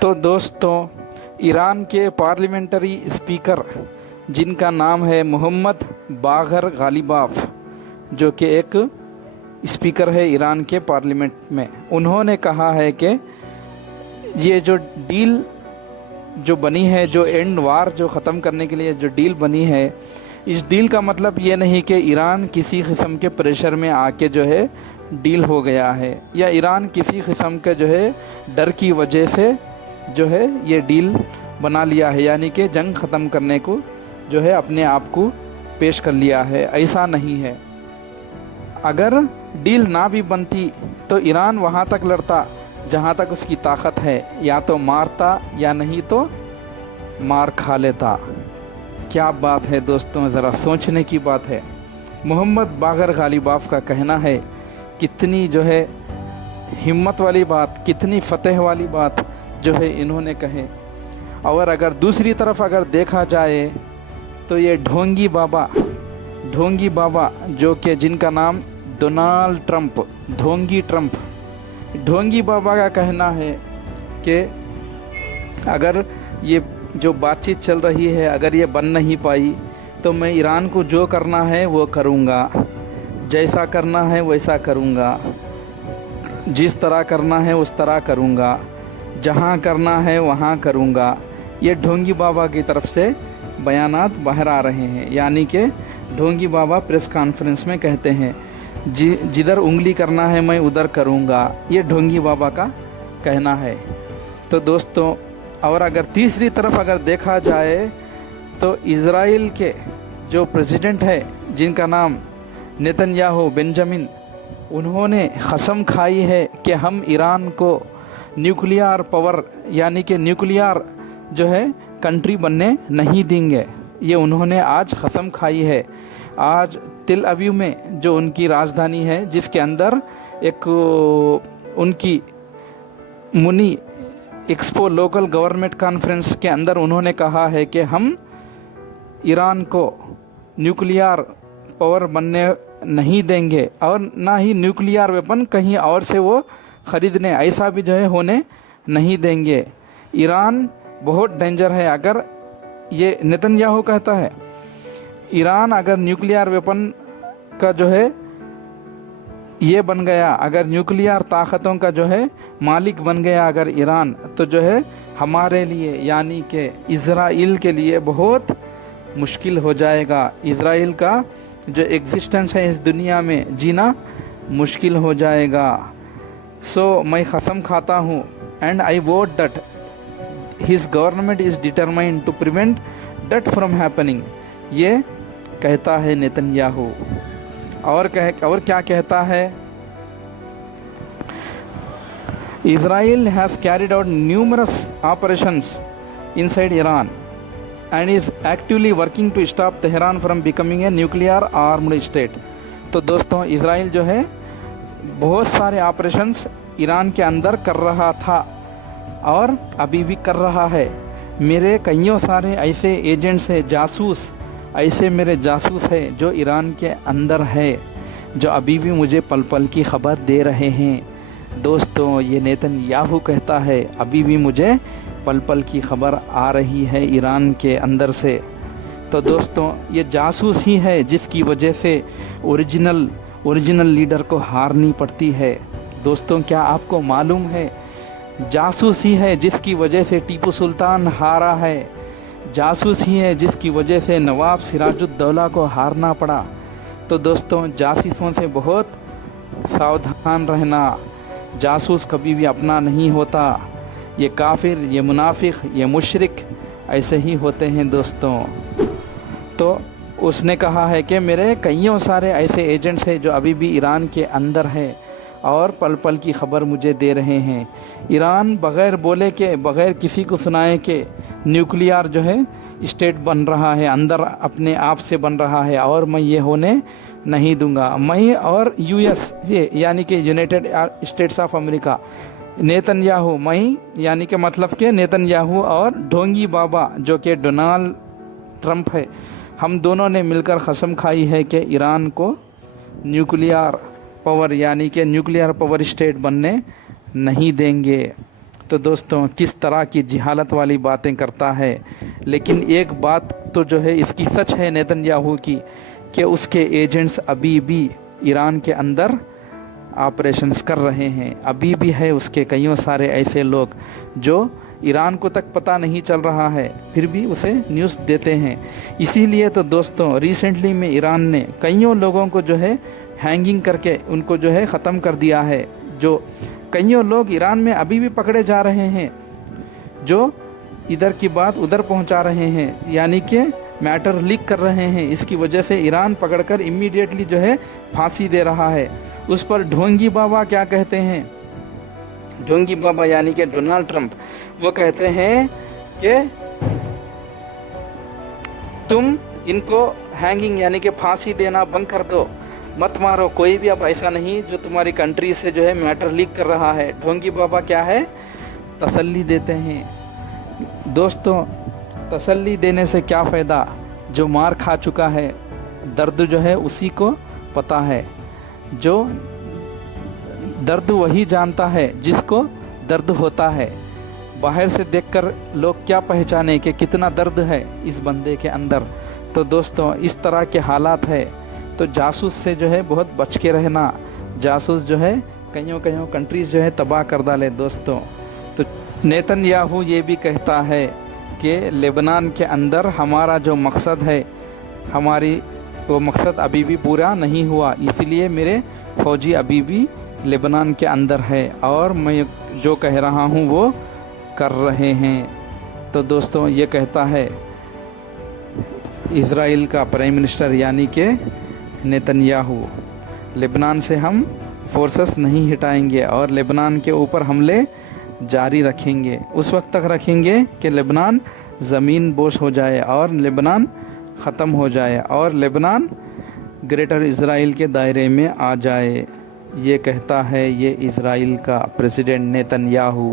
तो दोस्तों, ईरान के पार्लियामेंट्री स्पीकर जिनका नाम है मोहम्मद बागर गालिबाफ, जो कि एक स्पीकर है ईरान के पार्लियामेंट में, उन्होंने कहा है कि ये जो डील जो बनी है, जो एंड वार जो ख़त्म करने के लिए जो डील बनी है, इस डील का मतलब ये नहीं कि ईरान किसी किस्म के प्रेशर में आके जो है डील हो गया है, या ईरान किसी किस्म के जो है डर की वजह से जो है ये डील बना लिया है, यानी कि जंग ख़त्म करने को जो है अपने आप को पेश कर लिया है। ऐसा नहीं है। अगर डील ना भी बनती तो ईरान वहाँ तक लड़ता जहाँ तक उसकी ताकत है, या तो मारता या नहीं तो मार खा लेता। क्या बात है दोस्तों, ज़रा सोचने की बात है। मोहम्मद बागर गालिबाफ का कहना है, कितनी जो है हिम्मत वाली बात, कितनी फतेह वाली बात जो है इन्होंने कहे। और अगर दूसरी तरफ अगर देखा जाए तो ये ढोंगी बाबा जो कि जिनका नाम डोनाल्ड ट्रंप, ढोंगी बाबा का कहना है कि अगर ये जो बातचीत चल रही है, अगर ये बन नहीं पाई तो मैं ईरान को जो करना है वो करूँगा, जैसा करना है वैसा करूँगा, जिस तरह करना है उस तरह करूँगा, जहाँ करना है वहाँ करूँगा। ये ढोंगी बाबा की तरफ से बयानात बाहर आ रहे हैं, यानी कि ढोंगी बाबा प्रेस कॉन्फ्रेंस में कहते हैं जिधर उंगली करना है मैं उधर करूँगा। ये ढोंगी बाबा का कहना है। तो दोस्तों, और अगर तीसरी तरफ अगर देखा जाए तो इज़राइल के जो प्रेसिडेंट है जिनका नाम नेतन्याहू बेंजामिन, उन्होंने कसम खाई है कि हम ईरान को न्यूक्लियर पावर यानी कि न्यूक्लियर जो है कंट्री बनने नहीं देंगे। ये उन्होंने आज कसम खाई है। आज तेल अवीव में जो उनकी राजधानी है, जिसके अंदर एक उनकी मुनी एक्सपो लोकल गवर्नमेंट कॉन्फ्रेंस के अंदर उन्होंने कहा है कि हम ईरान को न्यूक्लियर पावर बनने नहीं देंगे और ना ही न्यूक्लियर वेपन कहीं और से वो ख़रीदने, ऐसा भी जो है होने नहीं देंगे। ईरान बहुत डेंजर है। अगर ये नेतन्याहू कहता है ईरान अगर न्यूक्लियर वेपन का जो है ये बन गया, अगर न्यूक्लियर ताकतों का जो है मालिक बन गया अगर ईरान, तो जो है हमारे लिए यानी कि इज़राइल के लिए बहुत मुश्किल हो जाएगा। इज़राइल का जो एग्जिस्टेंस है इस दुनिया में जीना मुश्किल हो जाएगा। सो मैं कसम खाता हूँ and I vow that his government is determined to prevent that from happening. ये कहता है नेतन्याहू। और क्या कहता है, Israel has carried out numerous operations inside Iran and is actively working to stop Tehran from becoming a nuclear armed state। तो दोस्तों, Israel जो है बहुत सारे ऑपरेशंस ईरान के अंदर कर रहा था और अभी भी कर रहा है। मेरे कईयों सारे ऐसे एजेंट्स हैं, जासूस, ऐसे मेरे जासूस हैं जो ईरान के अंदर है, जो अभी भी मुझे पल पल की ख़बर दे रहे हैं। दोस्तों, ये नेतन्याहू कहता है अभी भी मुझे पल पल की ख़बर आ रही है ईरान के अंदर से। तो दोस्तों, ये जासूस ही है जिसकी वजह से ओरिजिनल लीडर को हारनी पड़ती है। दोस्तों, क्या आपको मालूम है, जासूस ही है जिसकी वजह से टीपू सुल्तान हारा है, जासूस ही है जिसकी वजह से नवाब सिराजुद्दौला को हारना पड़ा। तो दोस्तों, जासूसों से बहुत सावधान रहना। जासूस कभी भी अपना नहीं होता। ये काफिर, ये मुनाफिक, ये मुशरिक ऐसे ही होते हैं दोस्तों। तो उसने कहा है कि मेरे कईयों सारे ऐसे एजेंट्स हैं जो अभी भी ईरान के अंदर हैं और पल पल की ख़बर मुझे दे रहे हैं। ईरान बग़ैर बोले के, बग़ैर किसी को सुनाए के न्यूक्लियर जो है स्टेट बन रहा है, अंदर अपने आप से बन रहा है, और मैं ये होने नहीं दूंगा। मैं और यूएस ये यानी कि United states of America, Netanyahu, मैं यानी कि मतलब कि नेतन्याहू और ढोंगी बाबा जो कि डोनाल्ड ट्रंप है, हम दोनों ने मिलकर कसम खाई है कि ईरान को न्यूक्लियर पावर यानी कि न्यूक्लियर पावर स्टेट बनने नहीं देंगे। तो दोस्तों किस तरह की जिहालत वाली बातें करता है। लेकिन एक बात तो जो है इसकी सच है नेतन्याहू की, कि उसके एजेंट्स अभी भी ईरान के अंदर ऑपरेशंस कर रहे हैं। अभी भी है उसके कईयों सारे ऐसे लोग जो ईरान को तक पता नहीं चल रहा है, फिर भी उसे न्यूज़ देते हैं। इसीलिए तो दोस्तों रिसेंटली में ईरान ने कईयों लोगों को जो है हैंगिंग करके उनको जो है ख़त्म कर दिया है। जो कईयों लोग ईरान में अभी भी पकड़े जा रहे हैं, जो इधर की बात उधर पहुंचा रहे हैं, यानी कि मैटर लीक कर रहे हैं। इसकी वजह से ईरान पकड़कर इमीडिएटली जो है फांसी दे रहा है। उस पर ढोंगी बाबा क्या कहते हैं, ढोंगी बाबा यानी कि डोनाल्ड ट्रंप, वो कहते हैं कि तुम इनको हैंगिंग यानी कि फांसी देना बंद कर दो, मत मारो कोई भी अब ऐसा नहीं जो तुम्हारी कंट्री से जो है मैटर लीक कर रहा है। ढोंगी बाबा क्या है, तसल्ली देते हैं। दोस्तों तसल्ली देने से क्या फ़ायदा, जो मार खा चुका है दर्द जो है उसी को पता है। जो दर्द वही जानता है जिसको दर्द होता है। बाहर से देखकर लोग क्या पहचाने कि कितना दर्द है इस बंदे के अंदर। तो दोस्तों इस तरह के हालात है, तो जासूस से जो है बहुत बच के रहना। जासूस जो है कईयों कंट्रीज़ जो है तबाह कर डाले दोस्तों। तो नेतन्याहू ये भी कहता है कि लेबनान के अंदर हमारा जो मकसद है, हमारी वो मकसद अभी भी पूरा नहीं हुआ, इसलिए मेरे फ़ौजी अभी भी लेबनान के अंदर है और मैं जो कह रहा हूँ वो कर रहे हैं। तो दोस्तों ये कहता है इज़राइल का प्राइम मिनिस्टर यानी कि नेतन्याहू, लेबनान से हम फोर्सेस नहीं हटाएंगे और लेबनान के ऊपर हमले जारी रखेंगे। उस वक्त तक रखेंगे कि लेबनान ज़मीन बोश हो जाए और लेबनान ख़त्म हो जाए और लेबनान ग्रेटर इज़राइल के दायरे में आ जाए। ये कहता है ये इज़राइल का प्रेसिडेंट नेतन्याहू।